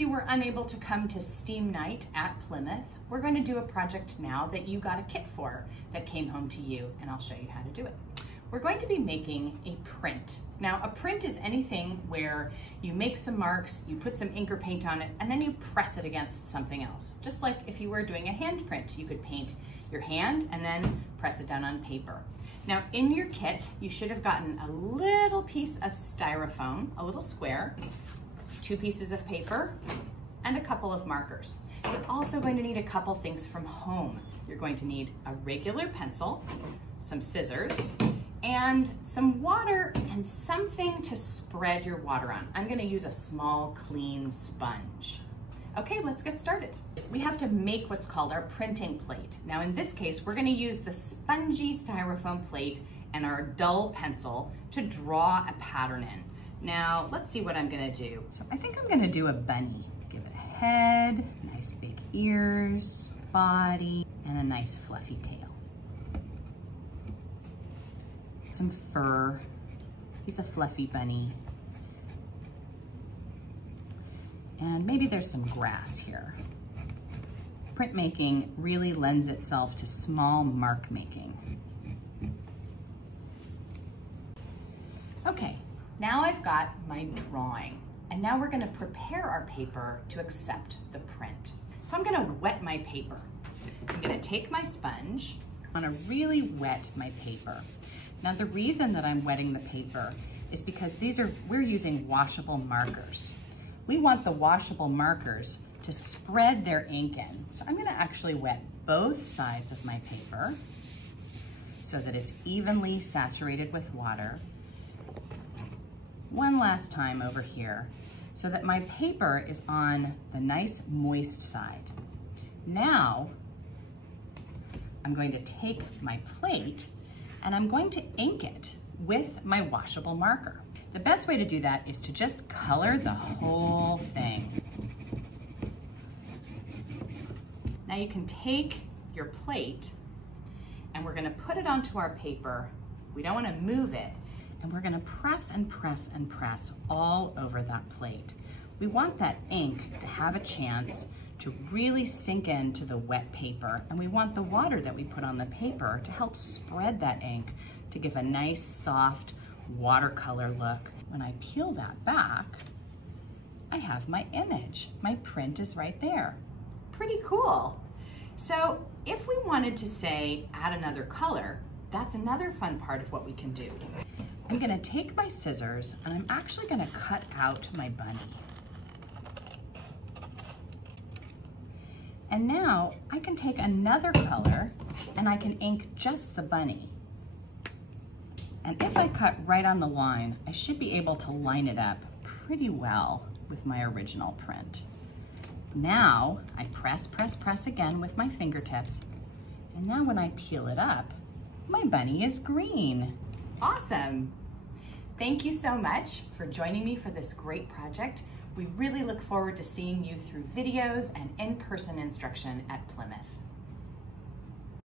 you were unable to come to STEAM night at Plymouth, we're going to do a project now that you got a kit for that came home to you, and I'll show you how to do it. We're going to be making a print. Now, a print is anything where you make some marks, you put some ink or paint on it, and then you press it against something else. Just like if you were doing a hand print, you could paint your hand and then press it down on paper. Now, in your kit, you should have gotten a little piece of styrofoam, a little square, 2 pieces of paper, and a couple of markers. You're also going to need a couple things from home. You're going to need a regular pencil, some scissors, and some water and something to spread your water on. I'm gonna use a small, clean sponge. Okay, let's get started. We have to make what's called our printing plate. Now in this case, we're gonna use the spongy styrofoam plate and our dull pencil to draw a pattern in. Now, let's see what I'm gonna do. So I think I'm gonna do a bunny. Give it a head, nice big ears, body, and a nice fluffy tail. Some fur. He's a fluffy bunny. And maybe there's some grass here. Printmaking really lends itself to small mark making. Okay, now I've got my drawing, and now we're gonna prepare our paper to accept the print. So I'm gonna wet my paper. I'm gonna take my sponge. I wanna really wet my paper. Now the reason that I'm wetting the paper is because we're using washable markers. We want the washable markers to spread their ink in. So I'm gonna actually wet both sides of my paper so that it's evenly saturated with water. One last time over here so that my paper is on the nice moist side. Now I'm going to take my plate and I'm going to ink it with my washable marker. The best way to do that is to just color the whole thing. Now you can take your plate and we're gonna put it onto our paper. We don't wanna move it. And we're gonna press and press and press all over that plate. We want that ink to have a chance to really sink into the wet paper, and we want the water that we put on the paper to help spread that ink to give a nice soft watercolor look. When I peel that back, I have my image. My print is right there. Pretty cool. So if we wanted to say add another color, that's another fun part of what we can do. I'm gonna take my scissors and I'm actually gonna cut out my bunny. And now I can take another color and I can ink just the bunny. And if I cut right on the line, I should be able to line it up pretty well with my original print. Now I press, press, press again with my fingertips. And now when I peel it up, my bunny is green. Awesome. Thank you so much for joining me for this great project. We really look forward to seeing you through videos and in-person instruction at Plymouth.